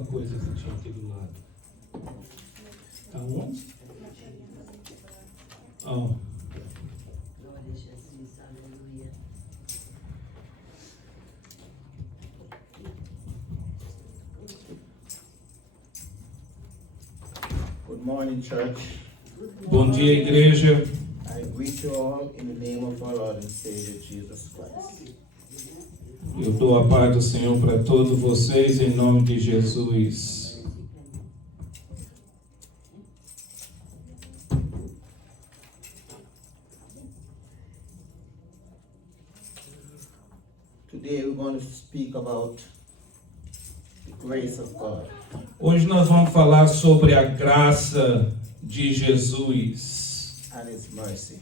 aquela coisa que tinha aqui do lado. Tá onde? Oh. Glória a Jesus, aleluia. Good morning, church. Bom dia, igreja. I greet you all in the name of our Lord and Savior Jesus Christ. Eu dou a paz do Senhor para todos vocês em nome de Jesus. Today we're going to speak about the grace of God. Hoje nós vamos falar sobre a graça de Jesus And His mercy.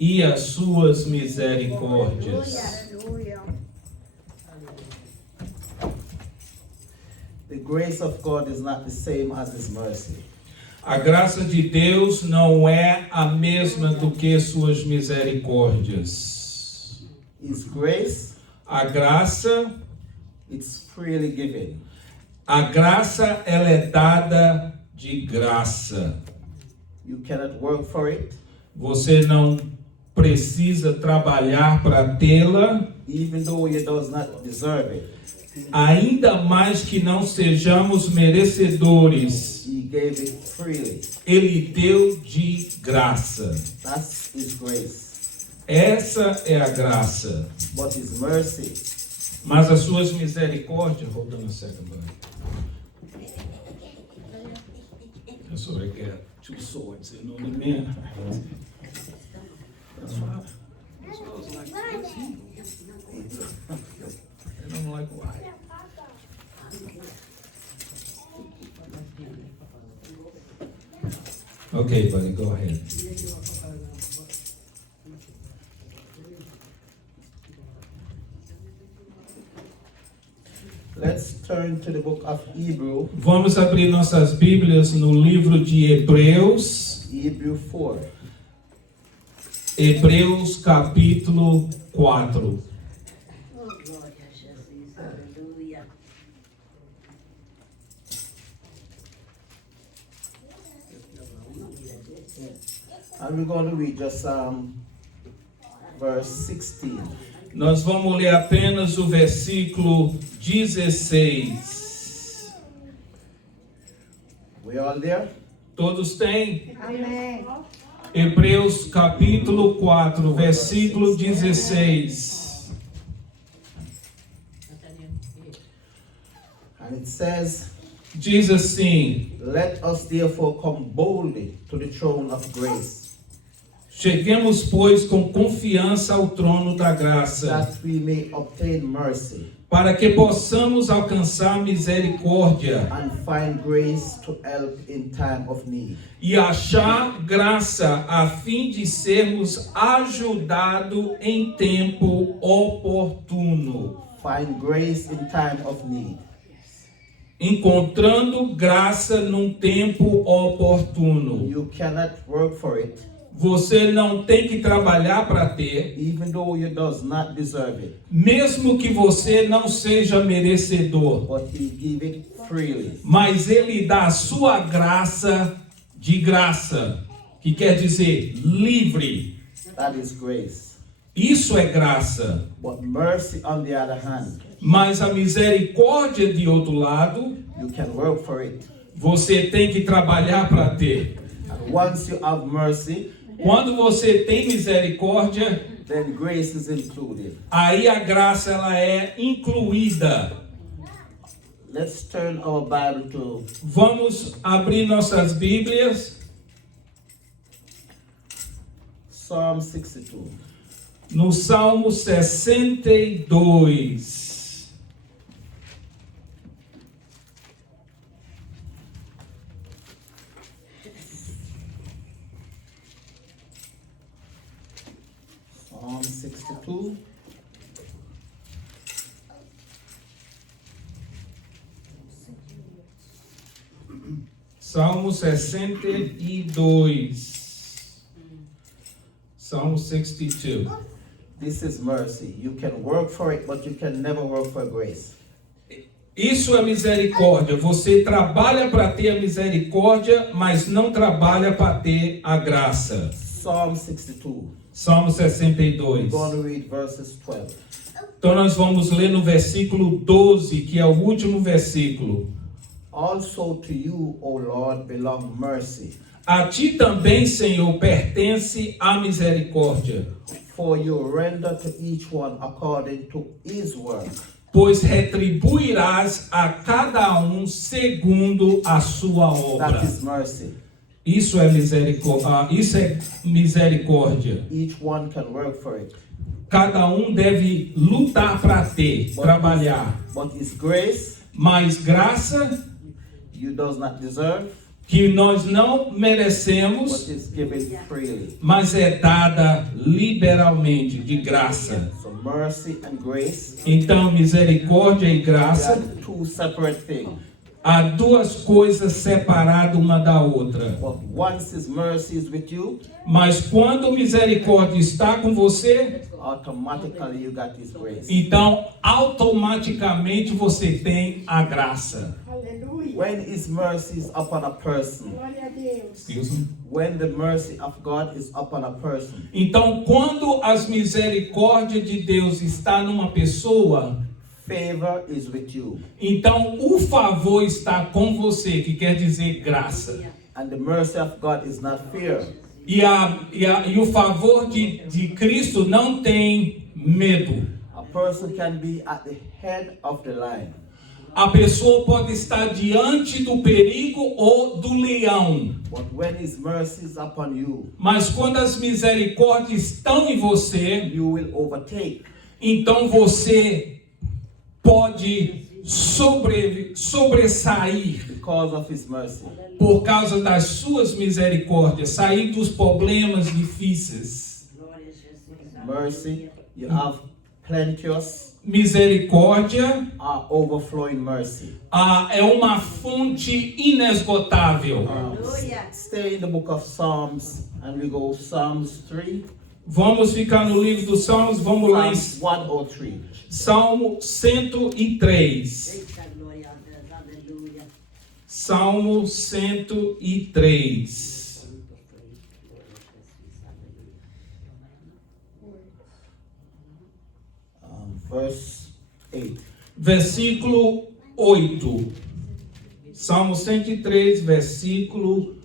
e as suas misericórdias. Aleluia. The grace of God is not the same as His mercy. A graça de Deus não é a mesma do que suas misericórdias. His grace, A graça, it's freely given. a graça ela é dada de graça. You cannot work for it, Você não precisa trabalhar para tê-la, even though you does not deserve it. ainda mais que não sejamos merecedores. He gave it freely. Ele deu de graça. That's His grace. Essa é a graça. But His mercy, Mas as suas misericórdias, hold on a second, buddy. That's what I get. Two swords in on the man. That's what I was like. And I'm like, why? Okay, buddy, go ahead. let's turn to the book of Hebrew, Vamos abrir nossas Bíblias no livro de Hebreus, Hebrew 4. Hebreus capítulo 4. Oh, glória a Jesus, aleluia. And we're going to read just verse 16. Nós vamos ler apenas o versículo 16. We all there? Todos têm? Amém. Hebreus capítulo 4, versículo 16. And it says, Diz assim: let us therefore come boldly to the throne of grace, Cheguemos, pois, com confiança ao trono da graça, that we may obtain mercy para que possamos alcançar misericórdia and find grace to help in time of need. e achar graça a fim de sermos ajudados em tempo oportuno. Find grace in time of need. Encontrando graça num tempo oportuno. You cannot work for it, Você não tem que trabalhar para ter, even though you does not deserve it, mesmo que você não seja merecedor. but He give it freely. Mas Ele dá a sua graça de graça, que quer dizer livre. That is grace. Isso é graça. But mercy, on the other hand, Mas a misericórdia, de outro lado, you can work for it. você tem que trabalhar para ter. And once you have mercy, Quando você tem misericórdia, then grace is included. aí a graça ela é incluída. Let's turn our Bible to Vamos abrir nossas Bíblias. Psalm 62. No Salmo 62. Psalm 62. Salmo 62. Psalm 62. This is mercy. You can work for it, but you can never work for grace. Isso é misericórdia. Você trabalha para ter a misericórdia, mas não trabalha para ter a graça. Psalm 62. Salmo 62. We're going to read verses 12. Então nós vamos ler no versículo 12, que é o último versículo. Also to you, O Lord, belong mercy, A ti também, Senhor, pertence a misericórdia, for you render to each one according to his work. pois retribuirás a cada um segundo a sua obra. That is mercy. Isso é misericórdia. Each one can work for it. Cada um deve lutar para ter, trabalhar. But his grace, Mas graça you does not deserve, que nós não but merecemos, is given freely. mas é dada liberalmente, de graça. So mercy and grace, Então, misericórdia e they graça, are two separate things. há duas coisas separadas uma da outra. But once his mercy is with you, Mas quando misericórdia está com você, automatically you got his grace. então automaticamente você tem a graça. Aleluia. When his mercy is upon a person, Glória a Deus. Excuse me. when the mercy of God is upon a person, Então, quando as misericórdias de Deus está numa pessoa, favor is with you. então o favor está com você, que quer dizer graça. And the mercy of God is not fear. E o favor de Cristo não tem medo. A person can be at the head of the line, A pessoa pode estar diante do perigo ou do leão. but when his mercy is upon you, Mas quando as misericórdias estão em você, you will overtake. então você pode sobressair Because of his mercy. por causa das suas misericórdias, sair dos problemas difíceis. Glória a Jesus. Mercy, you have plenteous, Misericórdia overflowing mercy. é uma fonte inesgotável. Aleluia. Stay in the book of Psalms, and we go Psalms 3, Vamos ficar no livro dos Salmos, vamos lá em Psalms 103. Salmo 103. Eita, glória a Deus. Aleluia. Salmo 103. Verse 8. Versículo 8. Salmo 103, versículo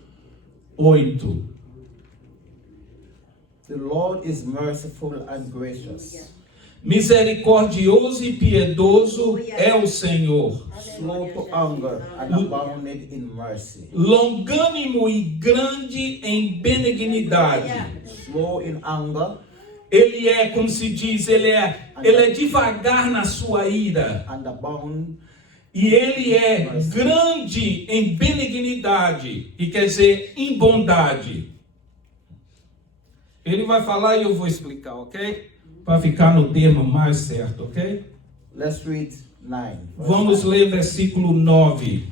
8. The Lord is merciful and gracious, Misericordioso e piedoso é o Senhor, slow to anger and abounded in mercy. longânimo e grande em benignidade. Slow in anger Ele é, como se diz, ele é devagar na sua ira. and abound. E ele é grande em benignidade, que quer dizer em bondade. Ele vai falar e eu vou explicar, ok? Para ficar no termo mais certo, ok? Let's read 9. Vamos ler versículo 9.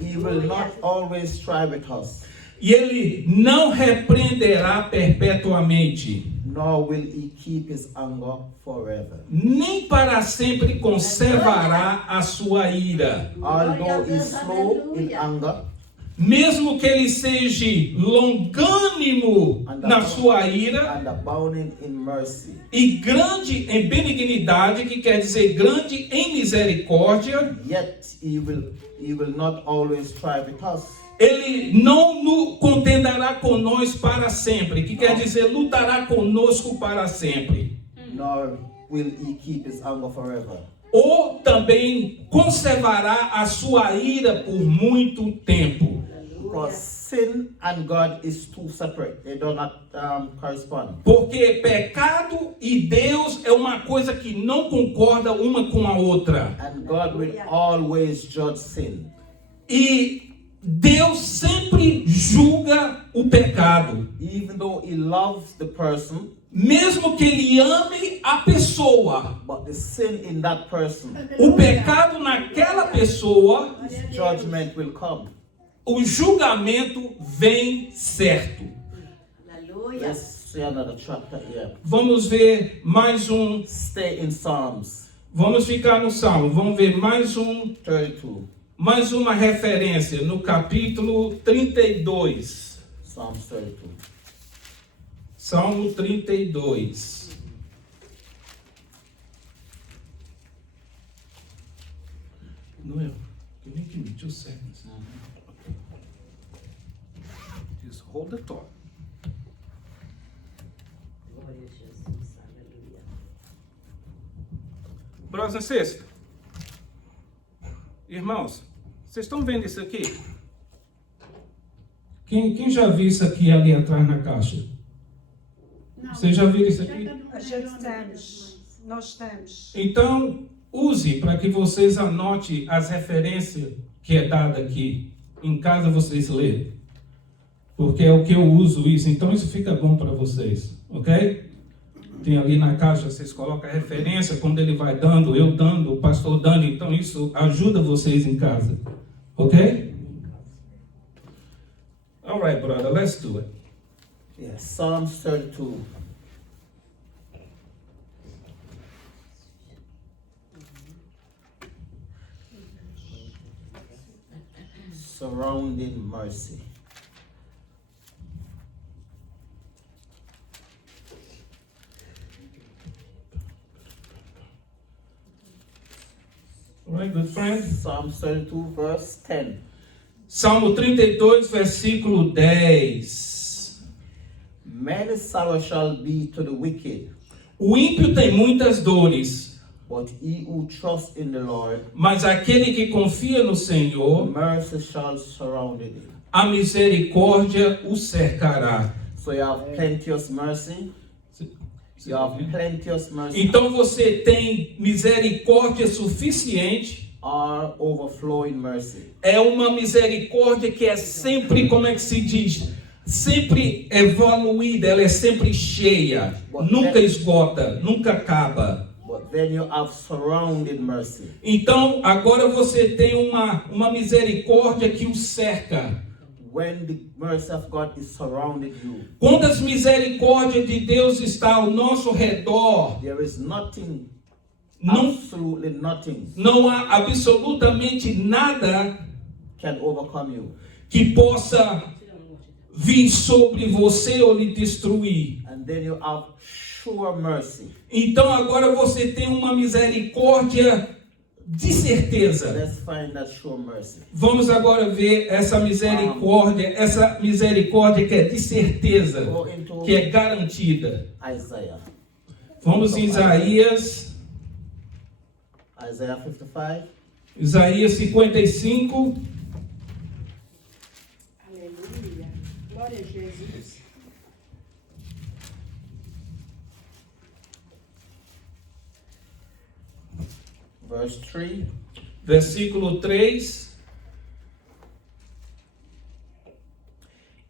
He will not always strive with us, E ele não repreenderá perpetuamente, nor will he keep his anger forever. nem para sempre conservará a sua ira. Although he is slow in anger Mesmo que ele seja longânimo na sua ira and abounding in mercy, e grande em benignidade, que quer dizer grande em misericórdia, yet he will not always strive with us, ele não contenderá com nós para sempre, que quer dizer lutará conosco para sempre. nor will he keep his anger forever. Ou também conservará a sua ira por muito tempo. Because sin and God is two separate. They do not correspond. Porque pecado e Deus é uma coisa que não concorda uma com a outra. And God will always judge sin. E Deus sempre julga o pecado. Even though he loves the person, Mesmo que ele ame a pessoa, but the sin in that person, o pecado naquela pessoa, his judgment will come. o julgamento vem certo. Aleluia. Let's see another chapter here. Vamos ver mais um. Stay in Psalms. Vamos ficar no Salmo. Vamos ver mais 32. uma referência no capítulo 32. Psalms 32. Salmo 32. Noel, can you give me 2 seconds? Just hold the thought. Glória a Jesus, aleluia. Brothers and sisters, irmãos, vocês estão vendo isso aqui? Quem já viu isso aqui ali atrás na caixa? Não. Vocês já viram isso aqui? A gente temos. Nós temos. Então, use para que vocês anotem as referências que é dada aqui. Em casa vocês lêem. Porque é o que eu uso isso. Então, isso fica bom para vocês. Ok? Tem ali na caixa, vocês colocam a referência, quando ele vai dando, eu dando, o pastor dando. Então, isso ajuda vocês em casa. Ok? All right, brother, let's do it. Yes, Psalms 32. Surrounding mercy. All right, good friend? Psalms 32, verse 10. Salmo 32, versículo 10. Many sorrows shall be to the wicked, O ímpio tem muitas dores, but he who trusts in the Lord, mas aquele que confia no Senhor, mercy shall surround him. a misericórdia o cercará. So you have plenteous mercy. You have plenteous mercy Então você tem misericórdia suficiente. or overflowing mercy. É uma misericórdia que é sempre, como é que se diz? Sempre evoluída, ela é sempre cheia. Nunca esgota, nunca acaba. But then you have surrounded mercy. Então agora você tem uma misericórdia que o cerca. When the mercy of God is surrounding you, Quando as misericórdias de Deus estão ao nosso redor, there is nothing, não, absolutely nothing não há absolutamente nada can overcome you. que possa vir sobre você ou lhe destruir. And then you have sure mercy. Então agora você tem uma misericórdia de certeza. Let's find that sure mercy. Vamos agora ver essa misericórdia que é de certeza, Go into que é garantida. Isaiah. Vamos em Isaías, Isaiah 55. Isaías 55. Aleluia. Glória a Jesus. Verse 3. Versículo 3.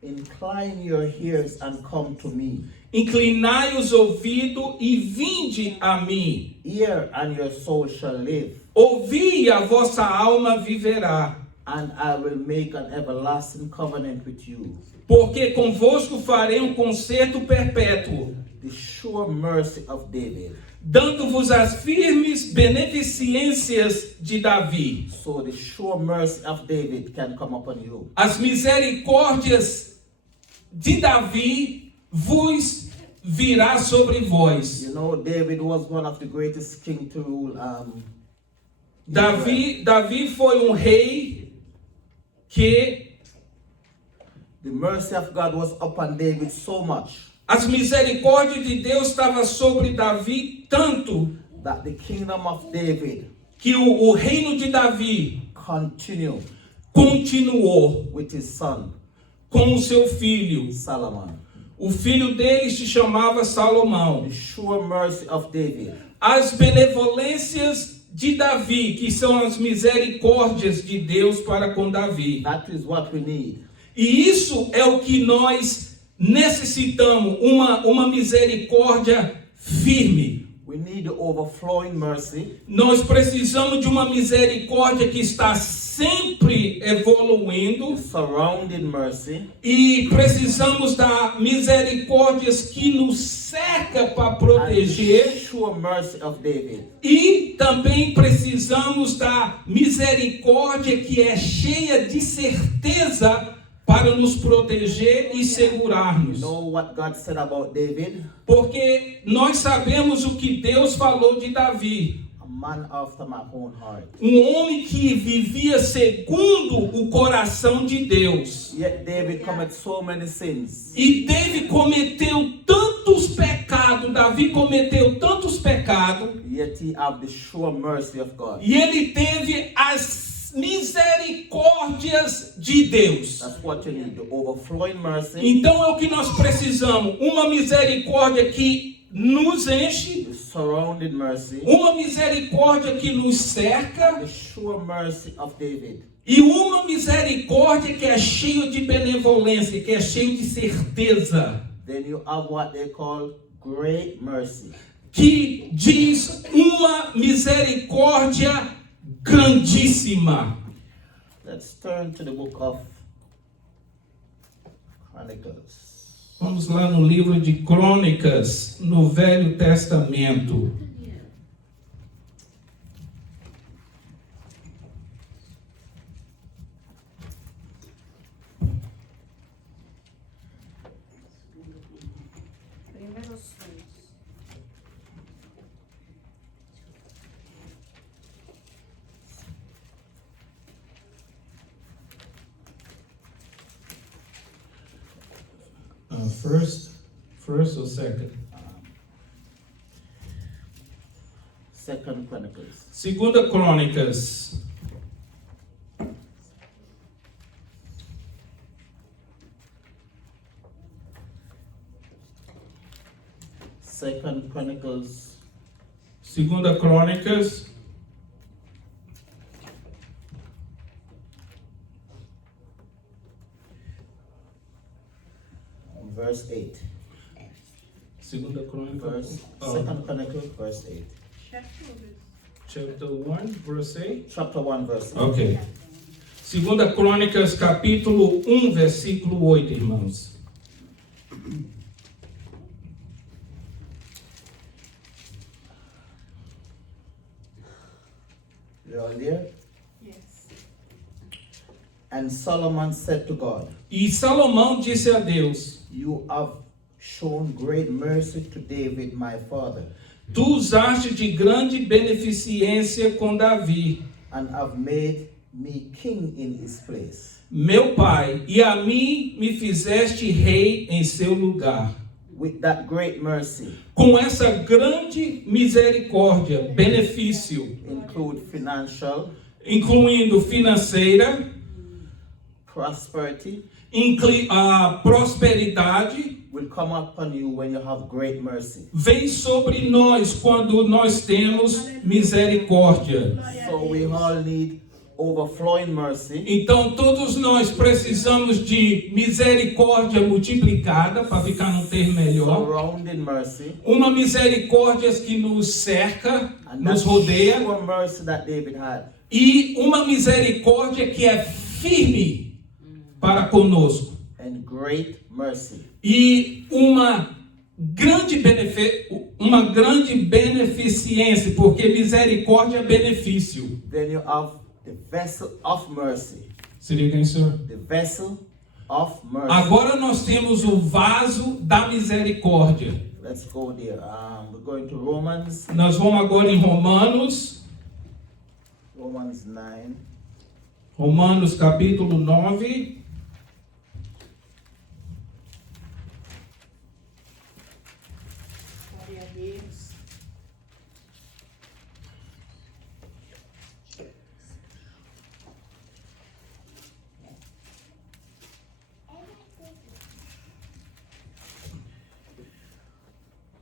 Incline your ears and come to me. Inclinai os ouvidos e vinde a mim. Hear and your soul shall live. Ouvi e a vossa alma viverá. And I will make an everlasting covenant with you. Porque convosco farei um concerto perpétuo, The sure mercy of David. dando-vos as firmes beneficências de Davi. So the sure mercy of David can come upon you. As misericórdias de Davi vos virá sobre vós. You know, David was one of the greatest king to rule. Israel. Davi foi um rei que The mercy of God was upon David so much as misericórdias de Deus estavam sobre Davi tanto that the kingdom of David que o reino de Davi continued continuou with his son com o seu filho. Solomon. O filho dele se chamava Salomão. The sure mercy of David As benevolências de Davi, que são as misericórdias de Deus para com Davi. That is what we need. E isso é o que nós necessitamos, uma misericórdia firme. We need the overflowing mercy. Nós precisamos de uma misericórdia que está sempre evoluindo. Surrounding mercy. E precisamos da misericórdias que nos cerca para And proteger. the sure mercy of David. E também precisamos da misericórdia que é cheia de certeza para nos proteger e You segurar-nos. know what God said about David? Porque nós sabemos o que Deus falou de Davi. A man after my own heart. Um homem que vivia segundo o coração de Deus. Yet David committed so many sins. E Davi cometeu tantos pecados, Davi cometeu tantos pecados, Yet he have the sure mercy of God. e ele teve as misericórdias de Deus. That's what you need, the overflowing mercy, Então é o que nós precisamos, uma misericórdia que nos enche, the surrounding mercy, uma misericórdia que nos cerca, the sure mercy of David. e uma misericórdia que é cheia de benevolência, que é cheia de certeza, Then you have what they call great mercy. que diz uma misericórdia grandíssima. Let's turn to the book of Chronicles. Vamos lá no livro de Crônicas, no Velho Testamento. Primeiros Reis. First or second? Second Chronicles. Segunda Crônicas, Second Chronicles. Segunda Crônicas, Verse 8. Segunda Crônicas, Second Chronicles, verse 8. chapter 1, verse 8. Chapter 1, verse 8. Ok. Segunda Crônicas, capítulo 1, versículo 8, irmãos. You all there? Yes. And Solomon said to God, E Salomão disse a Deus: You have shown great mercy to David, my father, Tu usaste de grande beneficência com Davi, and have made me king in his place. meu pai, e a mim me fizeste rei em seu lugar. With that great mercy, Com essa grande misericórdia, benefício, include financial, incluindo financeira, prosperity, a prosperidade, will come upon you when you have great mercy. vem sobre nós quando nós temos misericórdia. So we all need overflowing mercy, Então todos nós precisamos de misericórdia multiplicada, para ficar num termo melhor. surrounding mercy, Uma misericórdia que nos cerca, and nos that rodeia. sure mercy that David had. E uma misericórdia que é firme para conosco. And great mercy. E uma grande beneficência, porque misericórdia é benefício. Then you have the vessel of mercy. Se liga aí, senhor. The vessel of mercy. Agora nós temos o vaso da misericórdia. Let's go there. We're going to Romans. Nós vamos agora em Romanos, Romans 9. Romanos capítulo 9. Glória a Deus.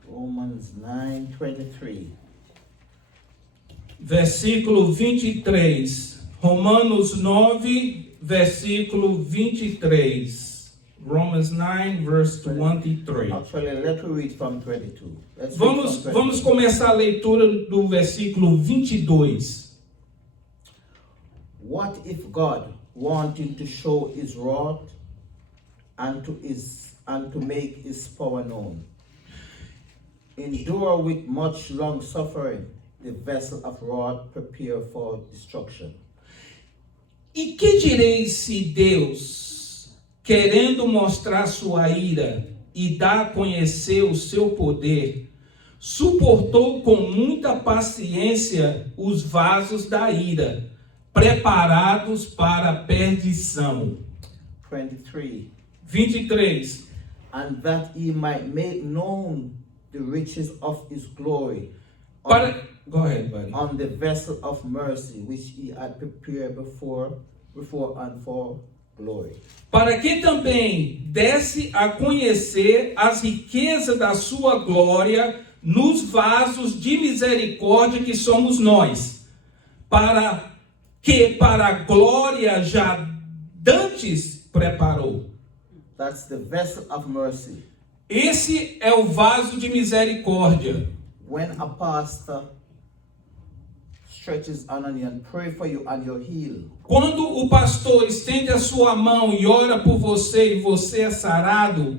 Romans 9:23. Versículo 23. Romanos 9, versículo 23. Romans 9, verse 23. Actually, let's read from 22. Let's read from Vamos 22. começar a leitura do versículo 22. What if God, wanting to show his wrath and to make his power known, endure with much long suffering the vessel of wrath prepared for destruction? E que direis se Deus, querendo mostrar sua ira e dar a conhecer o seu poder, suportou com muita paciência os vasos da ira, preparados para a perdição? 23. 23. And that he might make known the riches of his glory Go ahead, buddy. on the vessel of mercy which he had prepared before and for glory. Para que também desse a conhecer as riquezas da sua glória nos vasos de misericórdia que somos nós, para que para a glória já dantes preparou. That's the vessel of mercy. Esse é o vaso de misericórdia. When a pastor stretches on you and pray for you and you're healed, Quando o pastor estende a sua mão e ora por você e você é sarado,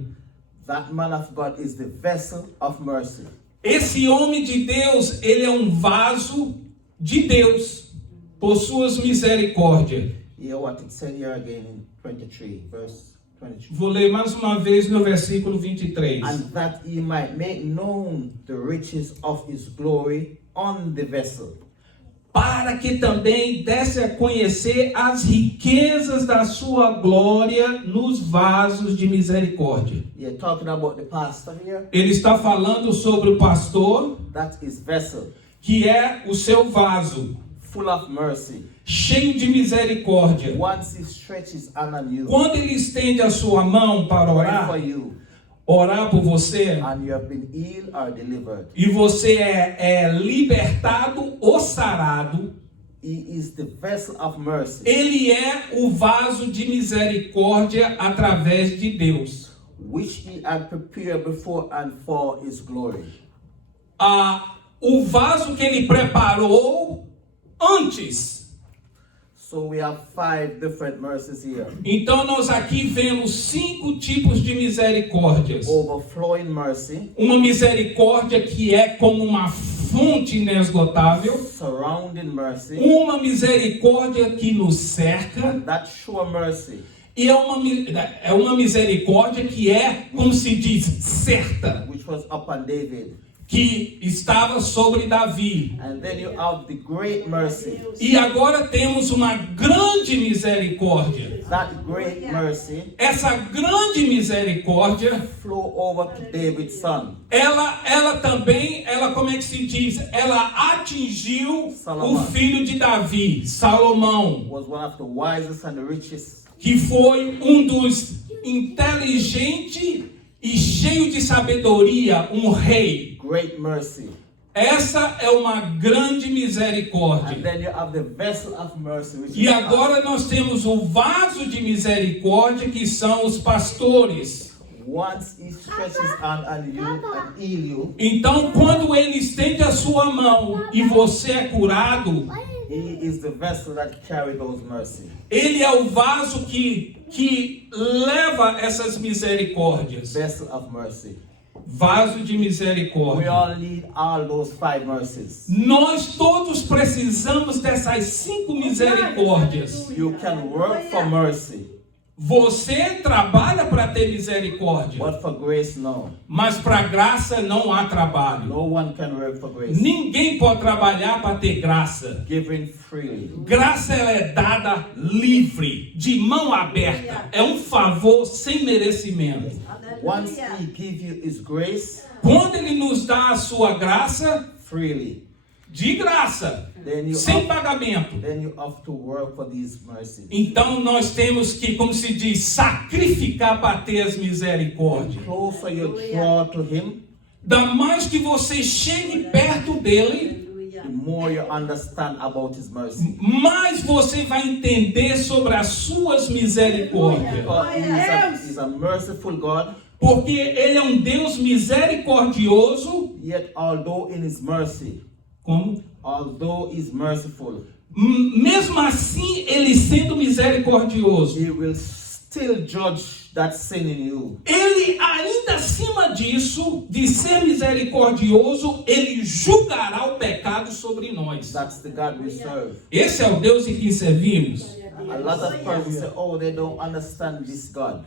that man of God is the vessel of mercy. esse homem de Deus, ele é um vaso de Deus por suas misericórdias. Hear what it said here again in 23, verse 23. Vou ler mais uma vez no versículo 23. And that he might make known the riches of his glory on the vessel, Para que também desse a conhecer as riquezas da sua glória nos vasos de misericórdia. You're talking about the pastor here. Ele está falando sobre o pastor, That is vessel, que é o seu vaso, full of mercy. cheio de misericórdia. Once he stretches on you, Quando ele estende a sua mão para pray for orar, you, orar por você, and you have been healed or delivered, e você é libertado ou sarado, he is the vessel of mercy, ele é o vaso de misericórdia através de Deus. which he had prepared before and for his glory. O vaso que ele preparou antes. So we have 5 different mercies here. Então nós aqui vemos 5 tipos de misericórdias. Overflowing mercy, Uma misericórdia que é como uma fonte inesgotável. surrounding mercy, Uma misericórdia que nos cerca. that sure mercy, E é uma misericórdia que é, como se diz, certa. which was upon David. Que estava sobre Davi. And then you have the great mercy. E agora temos uma grande misericórdia. That great mercy Essa grande misericórdia, flow over to David's son. ela também, como é que se diz? Ela atingiu Salomão. o filho de Davi, Salomão, Was one of the wisest and the richest. que foi um dos inteligentes e cheio de sabedoria, um rei. Great mercy. Essa é uma grande And misericórdia. then you have the vessel of mercy, which E is agora nós temos o vaso de misericórdia, que são os pastores. once he stretches on you and heal you, Então, quando ele estende a sua mão e você é curado, he is the vessel that carry those mercy. ele é o vaso que leva essas misericórdias. Vessel of mercy. Vaso de We misericórdia. all need all those 5 mercies. Nós todos precisamos dessas 5 misericórdias. You can work for mercy, Você trabalha para ter misericórdia, but for grace, no. mas para graça não há trabalho. No one can work for grace. Ninguém pode trabalhar para ter graça. Given freely. Graça ela é dada livre, de mão aberta. É um favor sem merecimento. Once he gives you his grace Quando ele nos dá a sua graça, freely, de graça, then sem pagamento. you have to work for these mercies. Então nós temos que, como se diz, sacrificar para ter as misericórdias. Closer you draw to him, Da mais que você chegue perto dele, the more you understand about His mercy. mais você vai entender sobre as suas misericórdias. Because He's a merciful God, Porque Ele é um Deus misericordioso. yet although in His mercy, Como? although He's merciful, Mesmo assim, Ele sendo misericordioso, He will still judge that sin in you. Ele ainda acima disso, de ser misericordioso, Ele julgará o pecado sobre nós. That's the God we serve. Esse é o Deus em que servimos. A lot of people say, oh, they don't understand this God.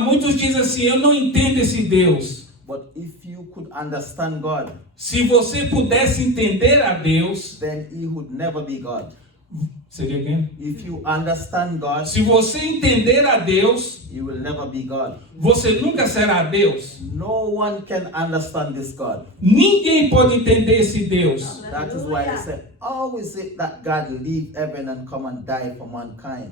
Muitos dizem assim, eu não entendo esse Deus. But if you could understand God, Se você pudesse entender a Deus, then He would never be God. seria quem? If you understand God, Se você entender a Deus, He will never be God. você nunca será Deus. No one can understand this God. Ninguém pode entender esse Deus. That is why they say, how is it that God leave heaven and come and die for mankind?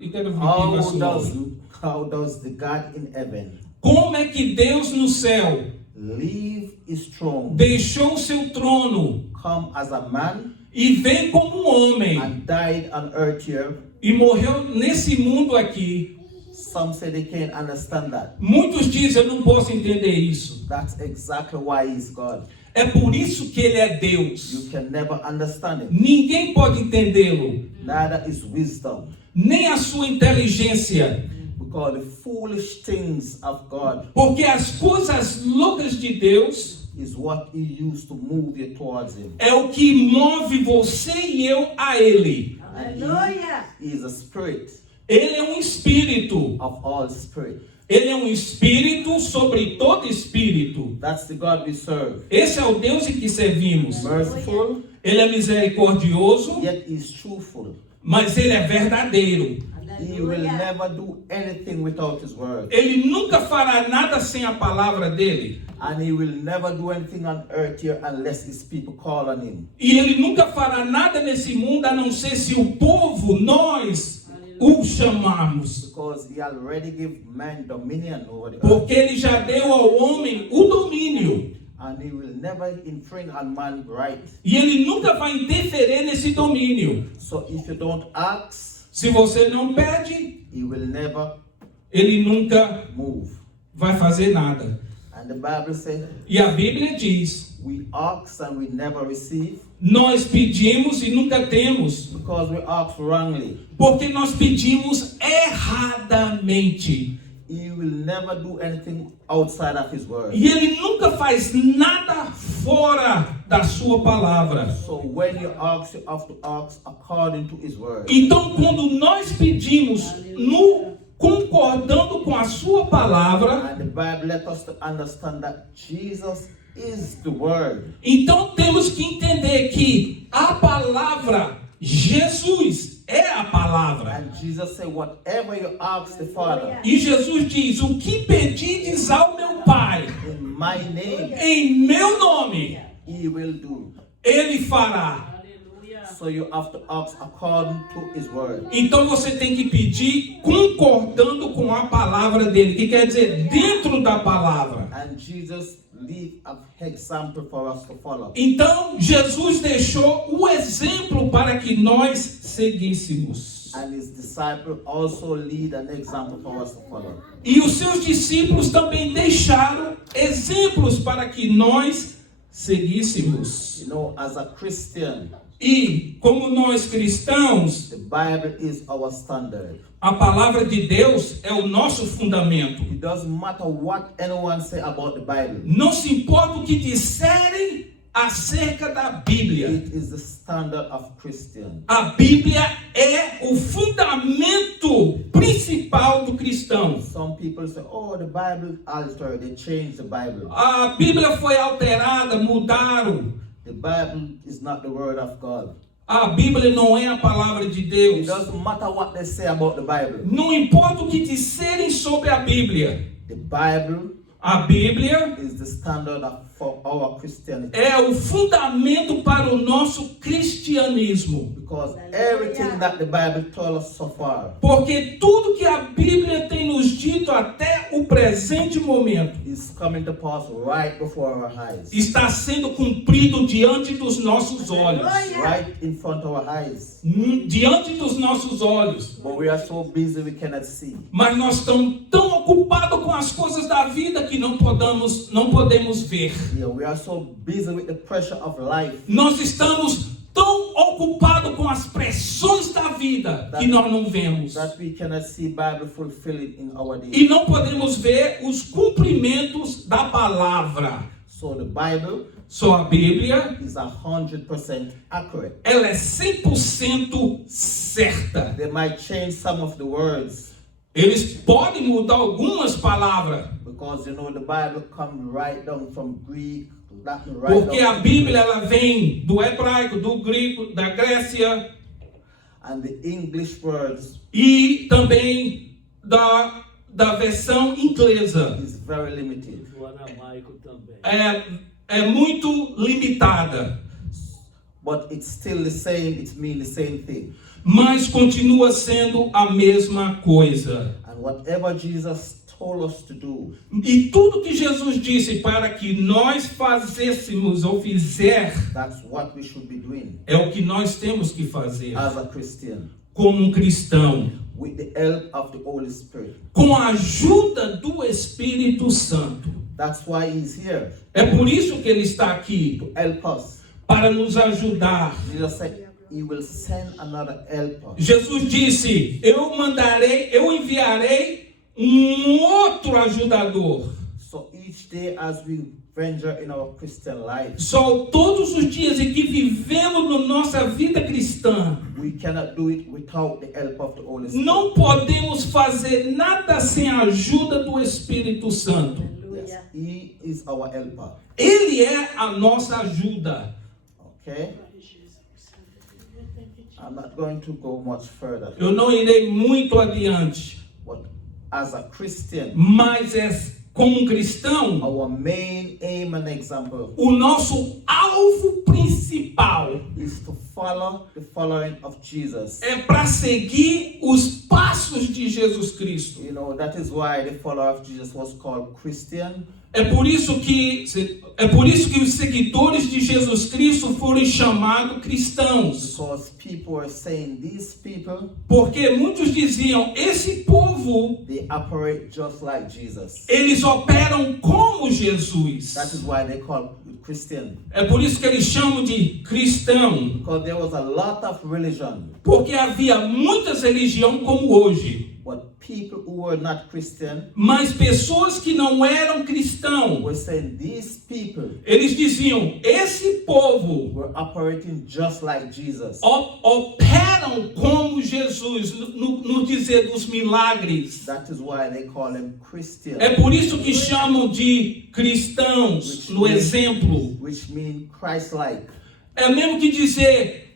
E quero repetir a sua obra. How does the God in heaven Como é que Deus no céu leave His throne, deixou o seu trono come as a man, e veio como um homem and died on earth here? e morreu nesse mundo aqui? Some say they can't understand that. Muitos dizem, eu não posso entender isso. That's exactly why He's God. É por isso que Ele é Deus. You can never understand Him. Ninguém pode entendê-lo, Neither is wisdom. nem a sua inteligência. Because the foolish things of God Porque as coisas loucas de Deus is what He used to move you towards Him. é o que move você e eu a Ele. And Aleluia. He is a spirit Ele é um espírito. of all spirit. Ele é um espírito sobre todo espírito. That's the God we serve. Esse é o Deus em que servimos. Merciful, Ele é misericordioso, yet He's truthful. mas Ele é verdadeiro. He will never do anything without His word. Ele nunca fará nada sem a palavra dele. And He will never do anything on earth here unless His people call on Him. E Ele nunca fará nada nesse mundo a não ser se o povo, nós, o chamarmos. Because He already gave man dominion over the earth. Porque Ele já deu ao homem o domínio. And He will never infringe on man's right. E Ele nunca vai interferir nesse domínio. So if you don't ask, Se você não pede, He will never Ele nunca move. vai fazer nada. And the Bible says, E a Bíblia diz, we ask and we never receive nós pedimos e nunca temos. because we ask wrongly. Porque nós pedimos erradamente. He will never do anything outside of His word. E Ele nunca faz nada fora da sua palavra. So when you ask, you have to ask according to His word. Então, quando nós pedimos concordando com a sua palavra, And the Bible let us to understand that Jesus is the word. então temos que entender que a palavra, Jesus é a palavra. And Jesus said, whatever you ask the Father E Jesus diz, o que pedides ao meu Pai, in my name, em meu nome, He will do. Ele fará. So you have to ask according to His word. Então você tem que pedir concordando com a palavra dele, que quer dizer dentro da palavra. And Jesus leave an example for us to follow. Então Jesus deixou o exemplo para que nós seguíssemos. And His disciples also lead an example for us to follow. E os seus discípulos também deixaram exemplos para que nós seguíssemos. You know, as a Christian, E como nós cristãos, the Bible is our standard. a palavra de Deus é o nosso fundamento. It doesn't matter what anyone say about the Bible. Não se importa o que disserem acerca da Bíblia. It is the standard of Christian. A Bíblia é o fundamento principal do cristão. Some people say, oh, the Bible altered, they changed the Bible. A Bíblia foi alterada, mudaram. The Bible is not the word of God. A Bíblia não é a palavra de It Deus. doesn't matter what they say about the Bible. Não importa o que disserem sobre a Bíblia. The Bible A Bíblia is the standard for our Christianity. é o fundamento para o nosso cristianismo. Because everything that the Bible told us so far Porque tudo que a Bíblia tem nos dito até o presente momento is coming to pass right before our eyes. está sendo cumprido diante dos nossos olhos. Right in front of our eyes. Diante dos nossos olhos. But we are so busy we cannot see. Mas nós estamos tão ocupados com as coisas da vida que não podemos ver. Yeah, we are so busy with the pressure of life Nós estamos tão ocupados com as pressões da vida que nós não vemos. that we cannot see Bible fulfilled in our day. E não podemos ver os cumprimentos da palavra. So the Bible Só a Bíblia, is 100% accurate. ela é 100% certa. They might change some of the words Eles podem mudar algumas palavras, because you know the Bible comes right down from Greek, Latin, right porque a down. Bíblia ela vem do hebraico, do grego, da Grécia And the English words e também da versão inglesa. is very limited. O aramaico também. É muito limitada, But it's still the same, it means the same thing. mas continua sendo a mesma coisa. And whatever Jesus told us to do, E tudo que Jesus disse para que nós fazêssemos ou fizer that's what we should be doing é o que nós temos que fazer as a Christian, como um cristão, with the help of the Holy Spirit. com a ajuda do Espírito Santo. That's why He's here, É por isso que ele está aqui, to help us. para nos ajudar. Jesus said He will send another helper. Jesus disse: eu enviarei um outro ajudador. So each day as we venture in our Christian life, Só todos os dias em que vivemos na nossa vida cristã, we cannot do it without the help of the Holy Spirit. não podemos fazer nada sem a ajuda do Espírito Santo. Yes, He is our helper. Ele é a nossa ajuda. Okay? I'm not going to go much further. Eu não irei muito adiante, But as a Christian, mas como um cristão, our main aim and example o nosso alvo principal is to follow the following of Jesus. é para seguir os passos de Jesus Cristo. You know, that is why the follower of Jesus was called Christian. É por isso que os seguidores de Jesus Cristo foram chamados cristãos. Because people were saying these people, Porque muitos diziam, esse povo, they operate just like Jesus. eles operam como Jesus. That is why they call it Christian. É por isso que eles chamam de cristão. Because there was a lot of religion. Porque havia muitas religiões como hoje. But people who were not Christian Mas pessoas que não eram cristãos, were saying these people eles diziam, esse povo were operating just like Jesus. operam como Jesus, no dizer dos milagres. That is why they call them Christian, É por isso que chamam de cristãos, no exemplo. which means Christ-like. É mesmo que dizer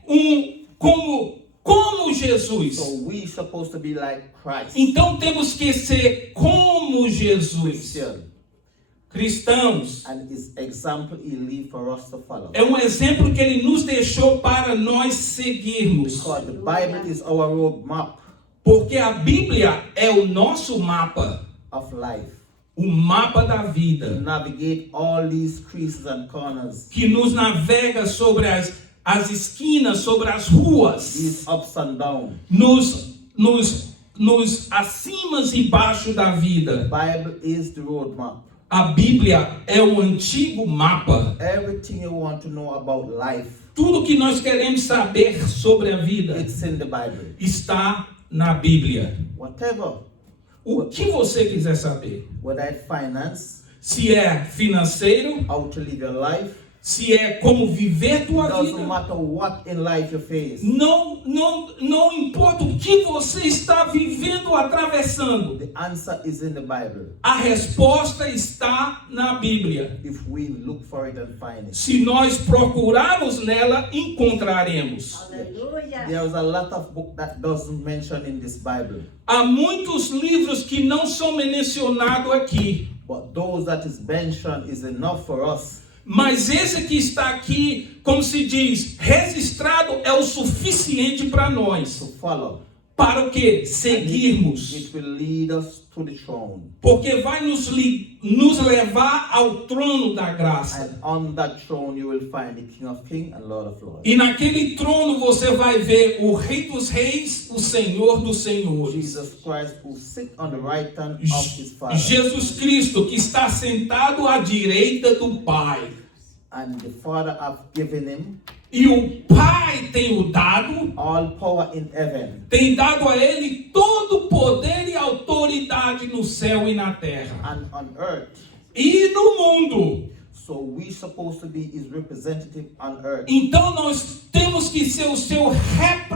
como Jesus. So we supposed to be like Christ. Então temos que ser como Jesus. Christian. Cristãos. And his example he leave for us to follow. É um exemplo que ele nos deixou para nós seguirmos. Because the Bible is our roadmap Porque a Bíblia é o nosso mapa. of life. O mapa da To vida. navigate all these creases and corners, Que nos navega sobre as esquinas, sobre as ruas. these ups and downs. Nos acimas e baixo da vida. Bible is the roadmap. A Bíblia é o antigo mapa. Everything you want to know about life, Tudo que nós queremos saber sobre a vida it's in the Bible. está na Bíblia. Whatever, O que você quiser saber, whether it's finance, se é financeiro, how to live your life, se é como viver tua doesn't vida, matter what in life you face. não importa o que você está vivendo ou atravessando, The answer is in the Bible. a resposta está na Bíblia. If we look for it and find it. Se nós procurarmos nela, encontraremos. Aleluia. There's a lot of book that doesn't mention in this Bible. Há muitos livros que não são mencionados aqui. But those that is mentioned is enough for us. Mas esse que está aqui, como se diz, registrado é o suficiente para nós. To follow. Para o que? And Seguirmos. it will lead us to the throne. Porque vai nos levar ao trono da graça. And on that throne you will find the King of Kings and Lord of Lords. E naquele trono você vai ver o Rei dos Reis, o Senhor dos Senhores. Jesus Christ who sit on the right hand of his Father. Jesus Cristo que está sentado à direita do Pai. And the Father have given him E o Pai tem o dado, all power in heaven tem dado a ele todo o poder e autoridade no céu e na terra. and on earth. E no mundo. So we supposed to be his representative on earth. Então nós temos que ser o seu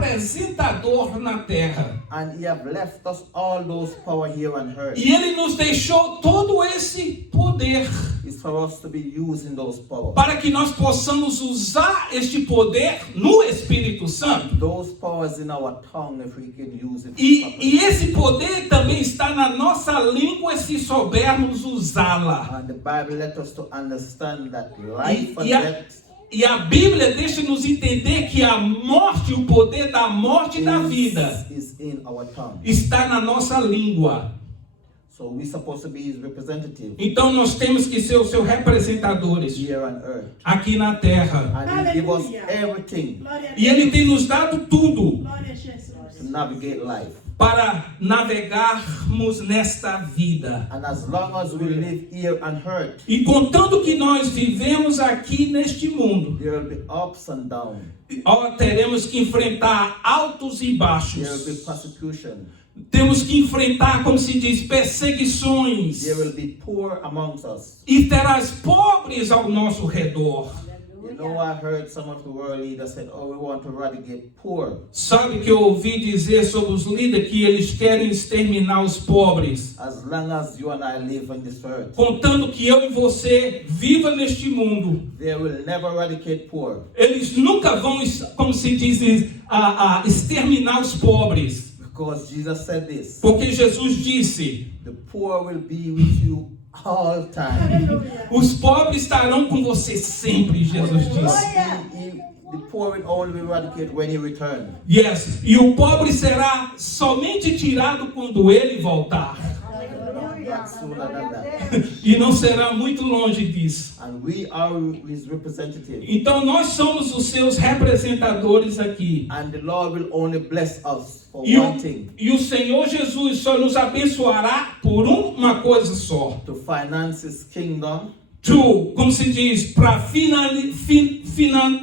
representador na terra. And he have left us all those power here on earth. E ele nos deixou todo esse poder It's for us to be using those power. para que nós possamos usar este poder no Espírito Santo. Those powers in our tongue if we can use it E properly. esse poder também está na nossa língua se soubermos usá-la. And the Bible let us to understand that life and E a, death e a Bíblia deixa-nos entender que a morte, o poder da morte e da vida is in our tongue. está na nossa língua. So we're supposed to be his representative Então nós temos que ser os seus representadores here on earth. aqui na terra. And he give us Aleluia. everything Glória a E ele Deus. tem nos dado tudo Glória a Jesus. to navigate life. para navegarmos nesta vida. And as long as we live here on earth, E contanto que nós vivemos aqui neste mundo, there will be ups and downs. teremos que enfrentar altos e There will be baixos. persecution. Temos que enfrentar, como se diz, perseguições. There will be poor amongst us. E terás pobres ao nosso redor. You know, I heard some of the world leaders said, "Oh, we want to eradicate poor." Sabe que eu ouvi dizer sobre os líderes que eles querem exterminar os pobres. As long as you and I live on this earth, Contando que eu e você viva neste mundo. they will never eradicate poor, Eles nunca vão, como se diz, exterminar os pobres. because Jesus said this: Porque Jesus disse, "The poor will be with you all time." Aleluia. os pobres estarão com você sempre, Jesus disse. The poor will only be eradicated when he returns. Yes, e o pobre será somente tirado quando ele voltar. Not sooner than that. E não será muito longe disso. And we are his representative. Então nós somos os seus representadores aqui. And the Lord will only bless us for E one thing: o Senhor Jesus só nos abençoará por uma coisa só. to finance his kingdom Como se diz, para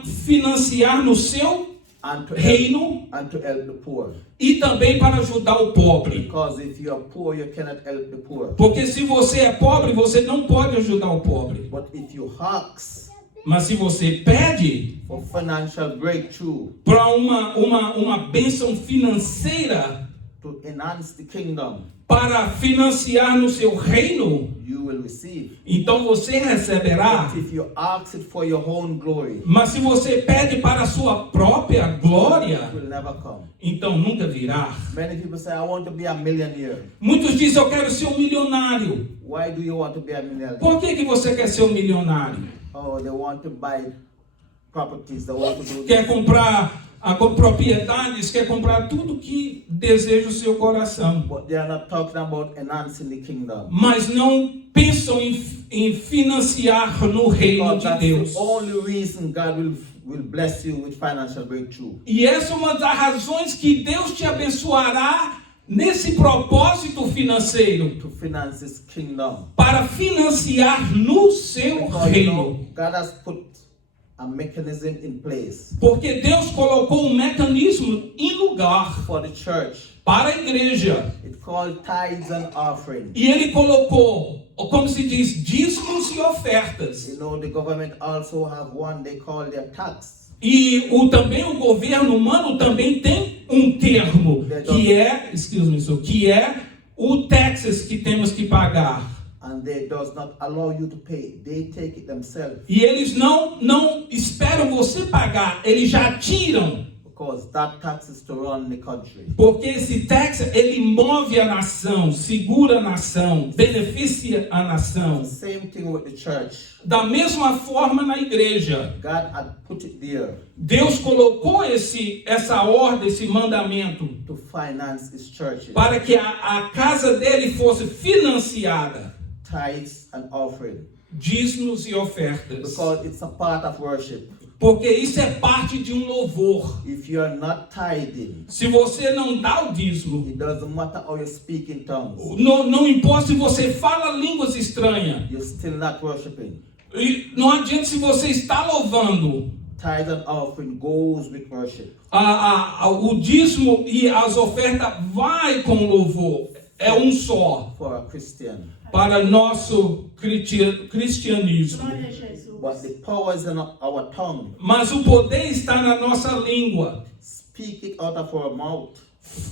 financiar no seu and to reino help the poor. e também para ajudar o pobre. Because if you are poor, you cannot help the poor. Porque se você é pobre, você não pode ajudar o pobre. But if you ask Mas se você pede for financial breakthrough para uma bênção financeira to enhance the kingdom, para financiar no seu reino, you will receive. então você receberá. But if you ask it for your own glory, Mas se você pede para a sua própria glória, it will never come. então nunca virá. Many people say, "I want to be a millionaire." Muitos dizem, eu quero ser um milionário. Why do you want to be a millionaire? Por que você quer ser um milionário? Oh, they want to buy properties. They want to do Quer this. comprar com propriedades, quer comprar tudo que deseja o seu coração. But they are not talking about enhancing the kingdom. Mas não pensam em financiar no reino Because de that's Deus. the only reason God will bless you with financial breakthrough. E essa é uma das razões que Deus te abençoará nesse propósito financeiro, To finance his kingdom. para financiar no seu Because you reino. know, God has put a mechanism in place Porque Deus colocou um mecanismo em lugar for the church. para a igreja. It's called tithes and offering. E ele colocou, como se diz, dízimos e ofertas. You know, the government also have one they call their tax. E também o governo humano também tem um termo, que é o taxes que temos que pagar. And they does not allow you to pay. They take it themselves. E eles não esperam você pagar, eles já tiram Because that tax is to run the country. Porque esse tax, ele move a nação, segura a nação, beneficia a nação. Same thing with the church. Da mesma forma na igreja. God had put it there Deus colocou essa ordem, esse mandamento, to finance his churches. para que a casa dele fosse financiada. Tithes and offering. Dízimos e ofertas. Because it's a part of worship. Porque isso é parte de um louvor. If you are not tithing, Se você não dá o dízimo, it doesn't matter how you speak in tongues. não importa se você fala línguas estranhas. You're still not worshiping. E não adianta se você está louvando. Tithe and offering goes with worship. O dízimo e as ofertas vai com louvor. É um só. For a Christian. Para nosso cristianismo. Glória a Jesus. But the power is in our tongue. Mas o poder está na nossa língua. Speak it out of our mouth.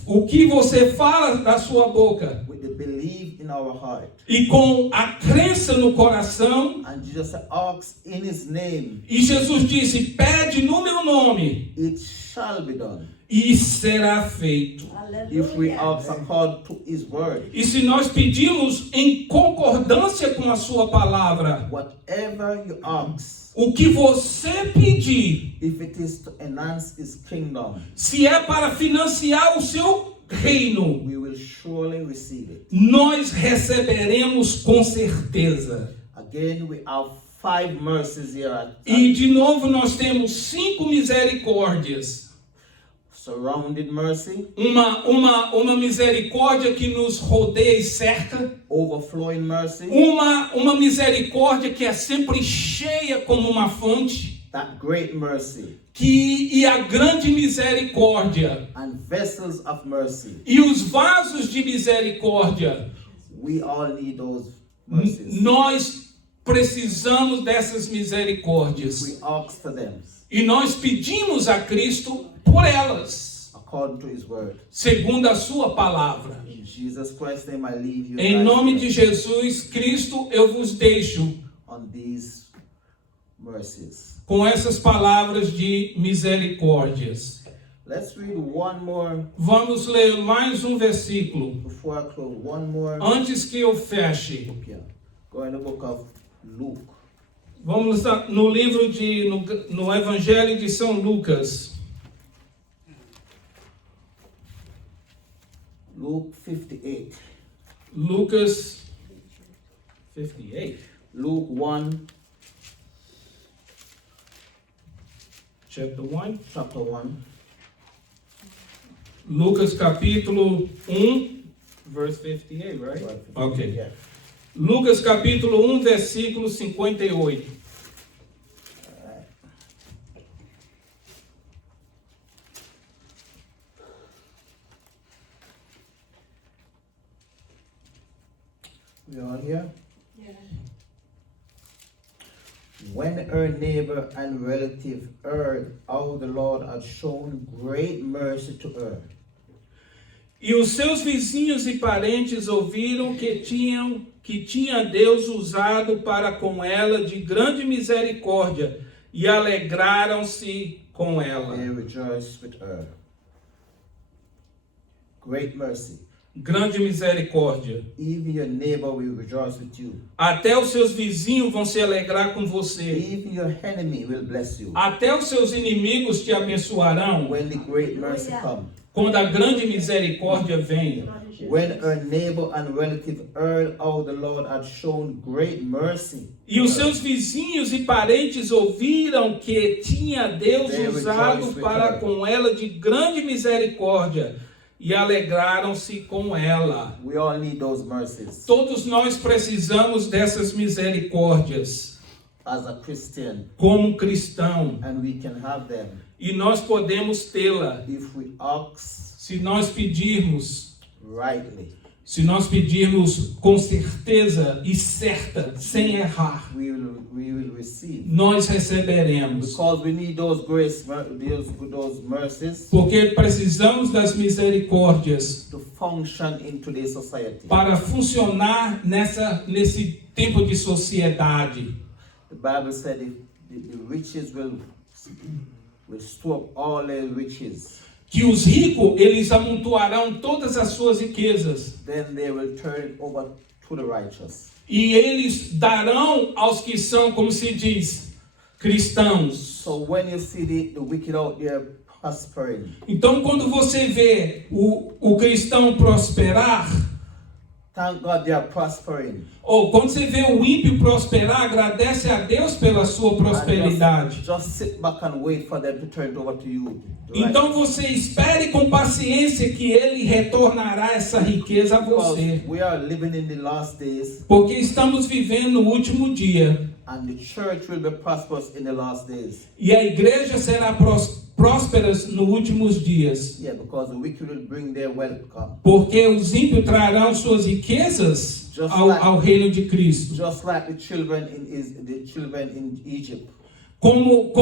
O que você fala da sua boca. With the belief in our heart. E com a crença no coração. And Jesus asks in his name. E Jesus disse, pede no meu nome. It shall be done. E será feito. If we Aleluia. ask according to his word. E se nós pedimos em concordância com a sua palavra, Whatever you ask, o que você pedir, if it is to enhance his kingdom, se é para financiar o seu reino, we will surely receive it. nós receberemos com certeza. Again, we have 5 mercies here at E de novo nós temos 5 misericórdias. surrounded mercy, Uma misericórdia que nos rodeia e cerca. overflowing mercy, Uma misericórdia que é sempre cheia como uma fonte. that great mercy, E a grande misericórdia. and vessels of mercy. E os vasos de misericórdia. We all need those mercies. Nós precisamos dessas misericórdias. We ask for them E nós pedimos a Cristo por elas, according to his word. segundo a sua palavra. In Jesus Christ's name, I leave you Em guys nome de Jesus Cristo, eu vos deixo on these mercies. com essas palavras de misericórdias. Let's read one more Vamos ler mais um versículo. before I close. One more. Antes que eu feche, Yeah. Go in the book of Luke. vamos no livro no Evangelho de São Lucas. Luke 58. Lucas 58. Luke 1, Chapter 1. chapter 1. Lucas capítulo 1, verse 58, right? Ok. Yeah. Lucas capítulo 1, versículo 58. We are here. Yeah. When her neighbor and relative heard how the Lord had shown great mercy to her, E os seus vizinhos e parentes ouviram que tinha Deus usado para com ela de grande misericórdia e alegraram-se com ela. they rejoiced with her. Great mercy. Grande misericórdia. Even your neighbor will rejoice with you. Até os seus vizinhos vão se alegrar com você. Even your enemy will bless you. Até os seus inimigos te abençoarão When the great mercy comes. quando a grande misericórdia vem. Glória a Jesus. When her neighbor and relative heard how the Lord had shown great mercy. E os seus vizinhos e parentes ouviram que tinha Deus They usado rejoiced with para her. com ela de grande misericórdia e alegraram-se com ela. We all need those mercies. Todos nós precisamos dessas misericórdias As a Christian, como cristão and we can have them e nós podemos tê-la if we ask se nós pedirmos. rightly. Se nós pedirmos com certeza e certa, sem errar, We will receive. nós receberemos. Because we need those grace, those mercies Porque precisamos das misericórdias to function in today's society. para funcionar nesse tempo de sociedade. The Bible said if the riches will will store up all their riches. Que os ricos, eles amontoarão todas as suas riquezas. Then they will turn it over to the righteous. E eles darão aos que são, como se diz, cristãos. So when you see the wicked out there prospering, Então, quando você vê o cristão prosperar, thank God they are prospering. ou quando você vê o ímpio prosperar, agradece a Deus pela sua And prosperidade. just sit back and wait for them to turn it over to you. Então você espere com paciência que ele retornará essa riqueza a Because você. we are living in the last days, Porque estamos vivendo no último dia. and the church will be prosperous in the last days. E a igreja será próspera nos últimos dias. Yeah, because the wicked will bring their wealth come. Porque os ímpios trarão suas riquezas ao reino de Cristo. Just like the children in Egypt. Como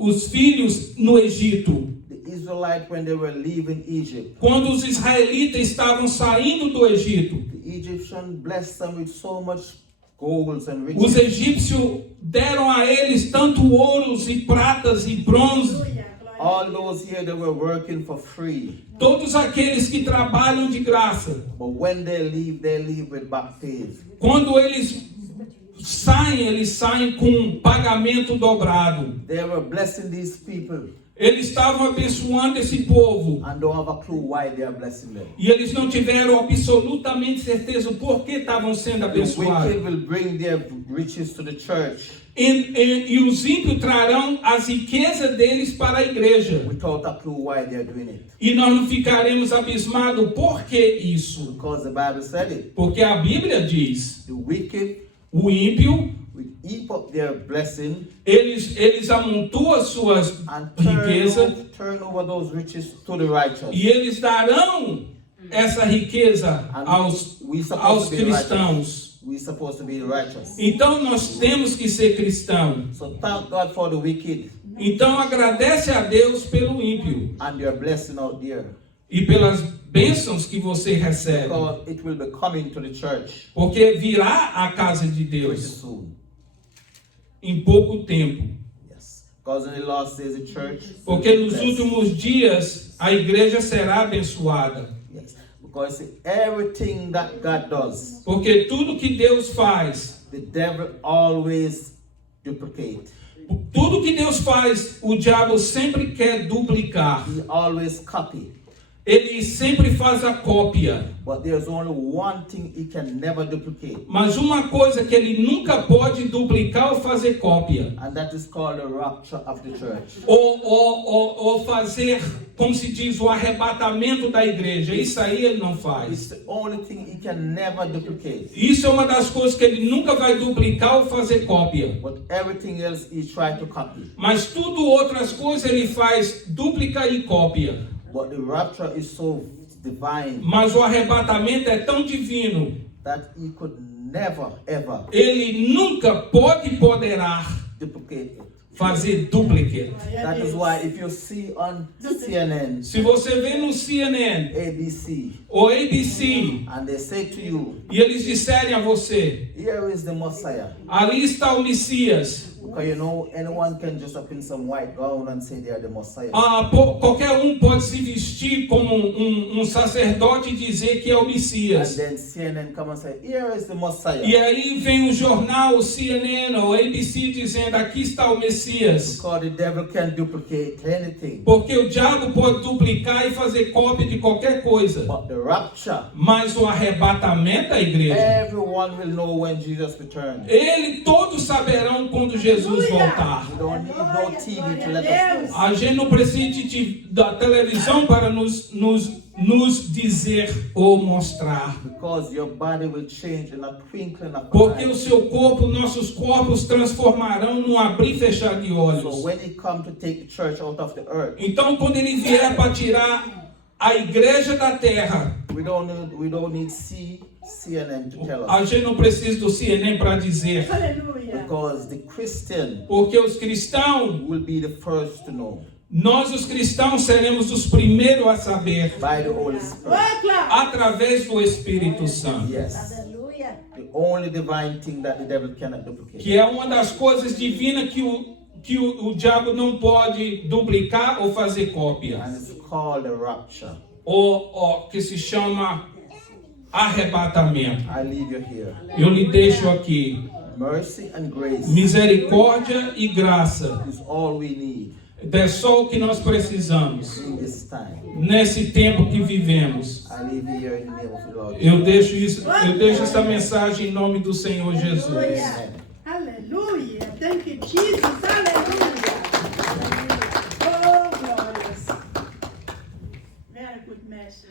os filhos no Egito. The Israelites, when they were leaving Egypt, Quando os israelitas estavam saindo do Egito, the Egyptians blessed them with so much gold and os riches. egípcios deram a eles tanto ouros e pratas e bronze. Aleluia. Glória a All Deus. those here, they were working for free. Todos aqueles que trabalham de graça. But when they leave with back pay. Quando eles saem com pagamento dobrado. They were blessing these people Eles estavam abençoando esse povo. and don't have a clue why they are blessing them. E eles não tiveram absolutamente certeza o porquê estavam sendo The abençoados. wicked will bring their riches to the church E os ímpios trarão as riquezas deles para a igreja. without a clue why they are doing it. E nós não ficaremos abismados por que isso. Because the Bible said it. Porque a Bíblia diz, The wicked o ímpio, will heap up their blessing eles amontoam as suas and riquezas turn over those riches to the righteous. e eles darão essa riqueza aos cristãos. We're supposed to be righteous. Então nós temos que ser cristãos. So thank God for the wicked Então agradece a Deus pelo ímpio and their blessing out there. e pelas bênçãos que você recebe. Because it will be coming to the church Porque virá a casa de pretty Deus soon. em pouco tempo. Yes. Because in the last days the church will Porque be nos blessed. últimos dias a igreja será abençoada. Yes. Because see, everything that God does, Porque tudo que Deus faz, the devil always duplicate. tudo que Deus faz, o diabo sempre quer duplicar. He always copy. Ele sempre faz a cópia. But there's only one thing he can never duplicate. Mas uma coisa que ele nunca pode duplicar ou fazer cópia. And that is called the rapture of the church. Ou fazer, como se diz, o arrebatamento da igreja. Isso aí ele não It's faz. the only thing he can never duplicate. Isso é uma das coisas que ele nunca vai duplicar ou fazer cópia. But everything else he try to copy. Mas tudo outras coisas ele faz dúplica e cópia. But the rapture is so divine Mas o arrebatamento é tão divino. that he could never ever Ele nunca poderá duplicate it. fazer duplicate. Glória a That is Deus. why if you see on CNN, Se você vê no CNN ABC, ou ABC and they say to you, e eles disserem a você, here is the Messiah. ali está o Messias. Because you know, anyone can just up in some white gown and say they are the Messiah. Qualquer um pode se vestir como um sacerdote e dizer que é o And Messias. then CNN come and say, here is the Messiah. E aí vem o jornal, o CNN ou ABC dizendo, aqui está o Messias. Because the devil can duplicate anything. Porque o diabo pode duplicar e fazer cópia de qualquer coisa. But the rapture, Mas o arrebatamento da igreja, everyone will know when Jesus returns. todos saberão quando Jesus voltar. We don't need no TV to let us know. A gente não precisa da televisão para nos dizer ou mostrar. Because your body will change in a twinkling of Porque an o eye. seu corpo, nossos corpos transformarão num abrir e fechar de So olhos. when he come to take the church out of the earth, Então quando ele vier para tirar a igreja da terra, we don't need CNN to tell a us. gente não precisa do CNN para dizer. Aleluia. Because the Christian Porque os cristãos, will be the first to know nós os cristãos seremos os primeiros a saber by the Holy Spirit. através do Espírito Santo. Yes. Aleluia. The only divine thing that the devil cannot duplicate. Que é uma das coisas divinas que que o diabo não pode duplicar ou fazer and cópias. it's called the rapture. Ou que se chama arrebatamento. I leave you here. Eu lhe deixo aqui. Mercy and grace Misericórdia e graça. is all we need É só o que nós precisamos. in this time. Nesse tempo que vivemos. I leave you here in the name of the Lord. Eu deixo essa mensagem em nome do Senhor Jesus. Amen. Aleluia. Thank you, Jesus. Aleluia. Oh, glorious. Very good message.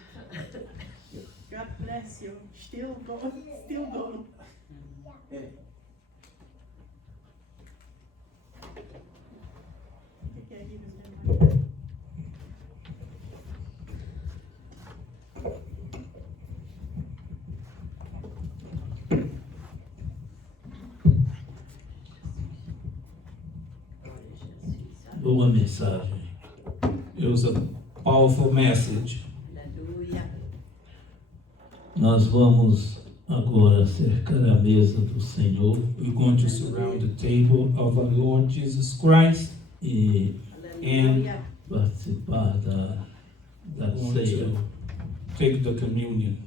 God bless you. Still go. Still go. Okay, give us the mic. Boa mensagem. It was a powerful message. Aleluia. Nós vamos agora cercar a mesa do Senhor We're going to surround the table of our Lord Jesus Christ e Aleluia. participar da want ceia. to take the communion.